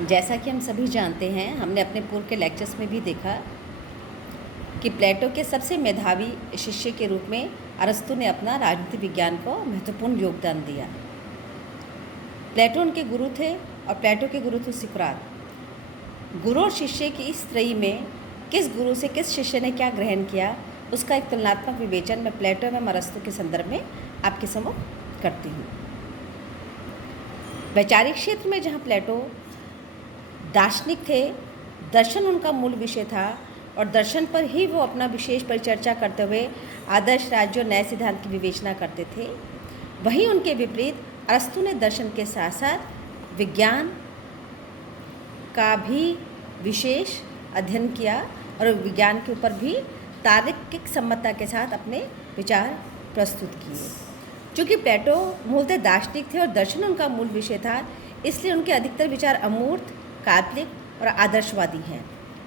जैसा कि हम सभी जानते हैं, हमने अपने पूर्व के लेक्चर्स में भी देखा कि प्लेटो के सबसे मेधावी शिष्य के रूप में अरस्तु ने अपना राजनीति विज्ञान को महत्वपूर्ण योगदान दिया। प्लेटो उनके गुरु थे और प्लेटो के गुरु थे सुकरात। गुरु और शिष्य की इस त्रयी में किस गुरु से किस शिष्य ने क्या ग्रहण किया, उसका एक तुलनात्मक विवेचन मैं प्लेटो एवं अरस्तु के संदर्भ में आपके सम्मुख करती हूँ। वैचारिक क्षेत्र में जहाँ प्लेटो दार्शनिक थे, दर्शन उनका मूल विषय था और दर्शन पर ही वो अपना विशेष परिचर्चा करते हुए आदर्श राज्य और नए सिद्धांत की विवेचना करते थे, वहीं उनके विपरीत अरस्तु ने दर्शन के साथ साथ विज्ञान का भी विशेष अध्ययन किया और विज्ञान के ऊपर भी तार्किक सम्मतता के साथ अपने विचार प्रस्तुत किए। चूँकि प्लेटो मूलतः दार्शनिक थे और दर्शन उनका मूल विषय था, इसलिए उनके अधिकतर विचार अमूर्त, काल्पनिक और आदर्शवादी हैं,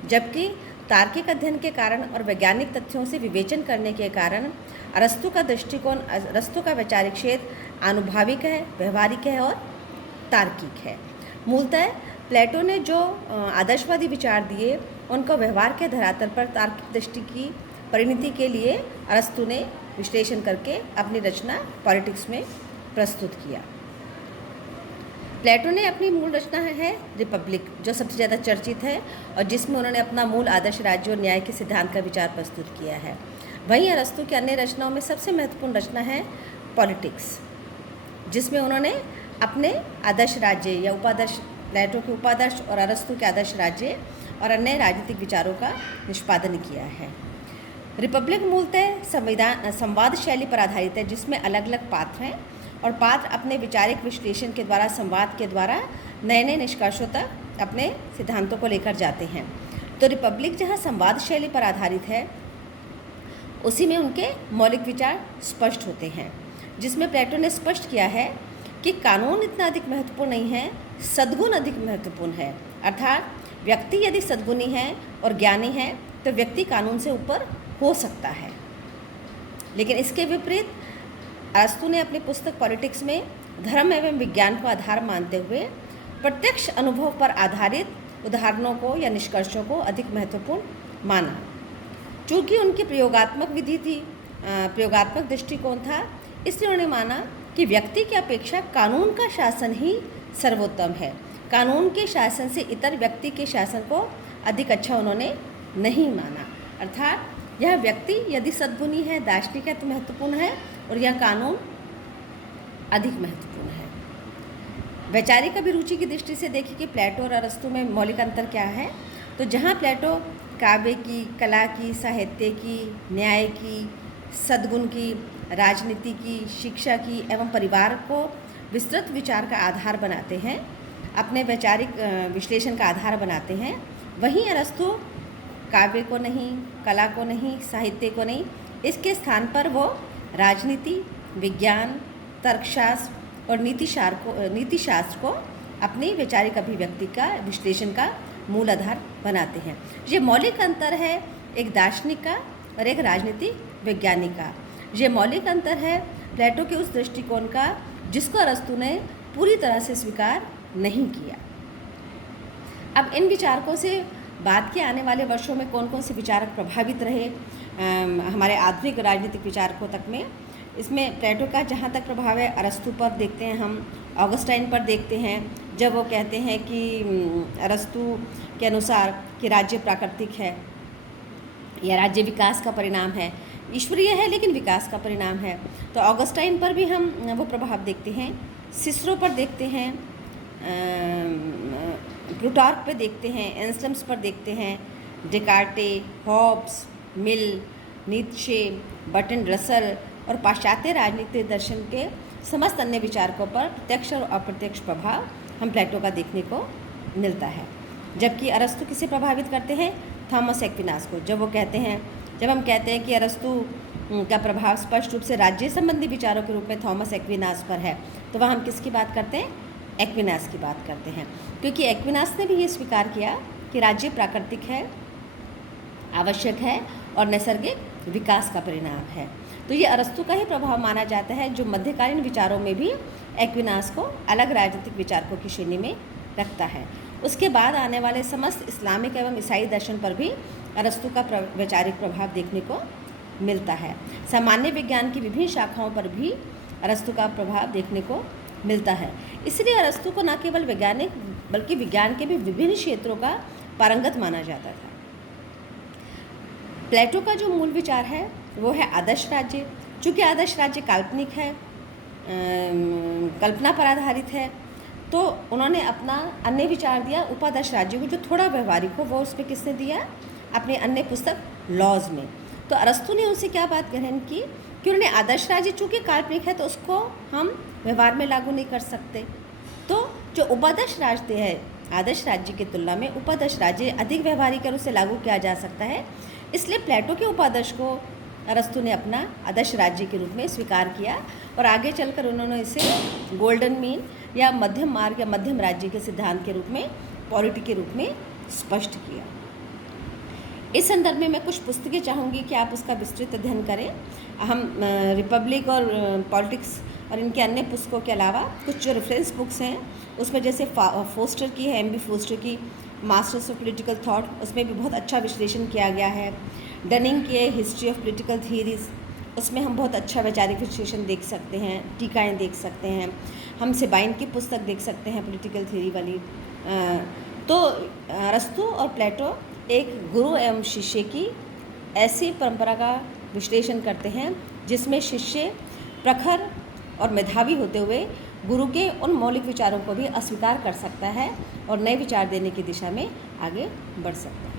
जबकि तार्किक अध्ययन के कारण और वैज्ञानिक तथ्यों से विवेचन करने के कारण अरस्तु का दृष्टिकोण, अरस्तु का वैचारिक क्षेत्र आनुभाविक है, व्यवहारिक है और तार्किक है। मूलतः प्लेटो ने जो आदर्शवादी विचार दिए, उनको व्यवहार के धरातल पर तार्किक दृष्टि की परिणति के लिए अरस्तु ने विश्लेषण करके अपनी रचना पॉलिटिक्स में प्रस्तुत किया। प्लेटो ने अपनी मूल रचना है रिपब्लिक, जो सबसे ज़्यादा चर्चित है और जिसमें उन्होंने अपना मूल आदर्श राज्य और न्याय के सिद्धांत का विचार प्रस्तुत किया है। वहीं अरस्तु की अन्य रचनाओं में सबसे महत्वपूर्ण रचना है पॉलिटिक्स, जिसमें उन्होंने अपने आदर्श राज्य या उपादर्श, प्लेटो के उपादर्श और अरस्तु के आदर्श राज्य और अन्य राजनीतिक विचारों का निष्पादन किया है। रिपब्लिक मूलतः संवाद शैली पर आधारित है, जिसमें अलग अलग पात्र हैं और पात्र अपने वैचारिक विश्लेषण के द्वारा, संवाद के द्वारा नए नए निष्कर्षों तक अपने सिद्धांतों को लेकर जाते हैं। तो रिपब्लिक जहाँ संवाद शैली पर आधारित है, उसी में उनके मौलिक विचार स्पष्ट होते हैं, जिसमें प्लेटो ने स्पष्ट किया है कि कानून इतना अधिक महत्वपूर्ण नहीं है, सद्गुण अधिक महत्वपूर्ण है। अर्थात व्यक्ति यदि सद्गुणी है और ज्ञानी है तो व्यक्ति कानून से ऊपर हो सकता है। लेकिन इसके विपरीत अरस्तु ने अपनी पुस्तक पॉलिटिक्स में धर्म एवं विज्ञान को आधार मानते हुए प्रत्यक्ष अनुभव पर आधारित उदाहरणों को या निष्कर्षों को अधिक महत्वपूर्ण माना। चूँकि उनकी प्रयोगात्मक विधि थी, प्रयोगात्मक दृष्टिकोण था, इसलिए उन्होंने माना कि व्यक्ति की अपेक्षा कानून का शासन ही सर्वोत्तम है। कानून के शासन से इतर व्यक्ति के शासन को अधिक अच्छा उन्होंने नहीं माना। अर्थात यह व्यक्ति यदि सद्गुणी है, दार्शनिक है तो महत्वपूर्ण है और यह कानून अधिक महत्वपूर्ण है। वैचारिक अभिरुचि की दृष्टि से देखिए कि प्लेटो और अरस्तु में मौलिक अंतर क्या है। तो जहाँ प्लेटो काव्य की, कला की, साहित्य की, न्याय की, सद्गुण की, राजनीति की, शिक्षा की एवं परिवार को विस्तृत विचार का आधार बनाते हैं, अपने वैचारिक विश्लेषण का आधार बनाते हैं, वहीं अरस्तु काव्य को नहीं, कला को नहीं, साहित्य को नहीं, इसके स्थान पर वो राजनीति, विज्ञान, तर्कशास्त्र और नीतिशास्त्र को अपनी वैचारिक अभिव्यक्ति का, विश्लेषण का मूल आधार बनाते हैं। ये मौलिक अंतर है एक दार्शनिक का और एक राजनीतिक वैज्ञानिक का। ये मौलिक अंतर है प्लेटो के उस दृष्टिकोण का जिसको अरस्तु ने पूरी तरह से स्वीकार नहीं किया। अब इन विचारकों से बाद के आने वाले वर्षों में कौन कौन से विचारक प्रभावित रहे हमारे आधुनिक राजनीतिक विचारकों तक में, इसमें प्लेटो का जहाँ तक प्रभाव है अरस्तु पर देखते हैं, हम ऑगस्टाइन पर देखते हैं, जब वो कहते हैं कि अरस्तु के अनुसार कि राज्य प्राकृतिक है या राज्य विकास का परिणाम है, ईश्वरीय है लेकिन विकास का परिणाम है। तो ऑगस्टाइन पर भी हम वो प्रभाव देखते हैं, सिसरो पर देखते हैं, प्लूटार्क पे देखते हैं, एंसलम्स पर देखते हैं, डेकार्टे, हॉब्स, मिल, नीत्शे, बर्ट्रैंड रसल और पाश्चात्य राजनीतिक दर्शन के समस्त अन्य विचारकों पर प्रत्यक्ष और अप्रत्यक्ष प्रभाव हम प्लेटो का देखने को मिलता है। जबकि अरस्तु किसे प्रभावित करते हैं? थॉमस एक्विनास को। जब हम कहते हैं कि अरस्तु का प्रभाव स्पष्ट रूप से राज्य संबंधी विचारों के रूप में थॉमस एक्विनास पर है, तो वह हम किसकी बात करते हैं? एक्विनास की बात करते हैं, क्योंकि एक्विनास ने भी ये स्वीकार किया कि राज्य प्राकृतिक है, आवश्यक है और नैसर्गिक विकास का परिणाम है। तो ये अरस्तु का ही प्रभाव माना जाता है, जो मध्यकालीन विचारों में भी एक्विनास को अलग राजनीतिक विचारकों की श्रेणी में रखता है। उसके बाद आने वाले समस्त इस्लामिक एवं ईसाई दर्शन पर भी अरस्तु का वैचारिक प्रभाव देखने को मिलता है। सामान्य विज्ञान की विभिन्न शाखाओं पर भी अरस्तु का प्रभाव देखने को मिलता है। इसलिए अरस्तु को न केवल वैज्ञानिक बल्कि विज्ञान के भी विभिन्न क्षेत्रों का पारंगत माना जाता था। प्लेटो का जो मूल विचार है वो है आदर्श राज्य। चूँकि आदर्श राज्य काल्पनिक है, कल्पना पर आधारित है, तो उन्होंने अपना अन्य विचार दिया उपादर्श राज्य को, जो थोड़ा व्यवहारिक हो। वो उसमें किसने दिया? अपने अन्य पुस्तक लॉज में। तो अरस्तु ने उनसे क्या बात ग्रहण की कि उन्होंने आदर्श राज्य चूँकि काल्पनिक है तो उसको हम व्यवहार में लागू नहीं कर सकते। तो जो उपादर्श राज्य है, आदर्श राज्य की तुलना में उपादर्श राज्य अधिक व्यवहारिक है, उसे लागू किया जा सकता है। इसलिए प्लेटो के उपादर्श को अरस्तु ने अपना आदर्श राज्य के रूप में स्वीकार किया और आगे चलकर उन्होंने इसे गोल्डन मीन या मध्यम मार्ग या मध्यम राज्य के सिद्धांत के रूप में, पॉलिटी के रूप में स्पष्ट किया। इस संदर्भ में मैं कुछ पुस्तकें चाहूँगी कि आप उसका विस्तृत अध्ययन करें। हम रिपब्लिक और पॉलिटिक्स और इनके अन्य पुस्तकों के अलावा कुछ जो रेफरेंस बुक्स हैं उसमें जैसे फोस्टर की है, एम.बी. फोस्टर की मास्टर्स ऑफ पॉलिटिकल थॉट, उसमें भी बहुत अच्छा विश्लेषण किया गया है। डनिंग की हिस्ट्री ऑफ पॉलिटिकल थीरीज, उसमें हम बहुत अच्छा वैचारिक विश्लेषण देख सकते हैं, टीकाएँ देख सकते हैं। हम सेबाइन की पुस्तक देख सकते हैं पॉलिटिकल थ्योरी वाली। तो अरस्तु और प्लेटो एक गुरु एवं शिष्य की ऐसी परंपरा का विश्लेषण करते हैं जिसमें शिष्य प्रखर और मेधावी होते हुए गुरु के उन मौलिक विचारों को भी अस्वीकार कर सकता है और नए विचार देने की दिशा में आगे बढ़ सकता है।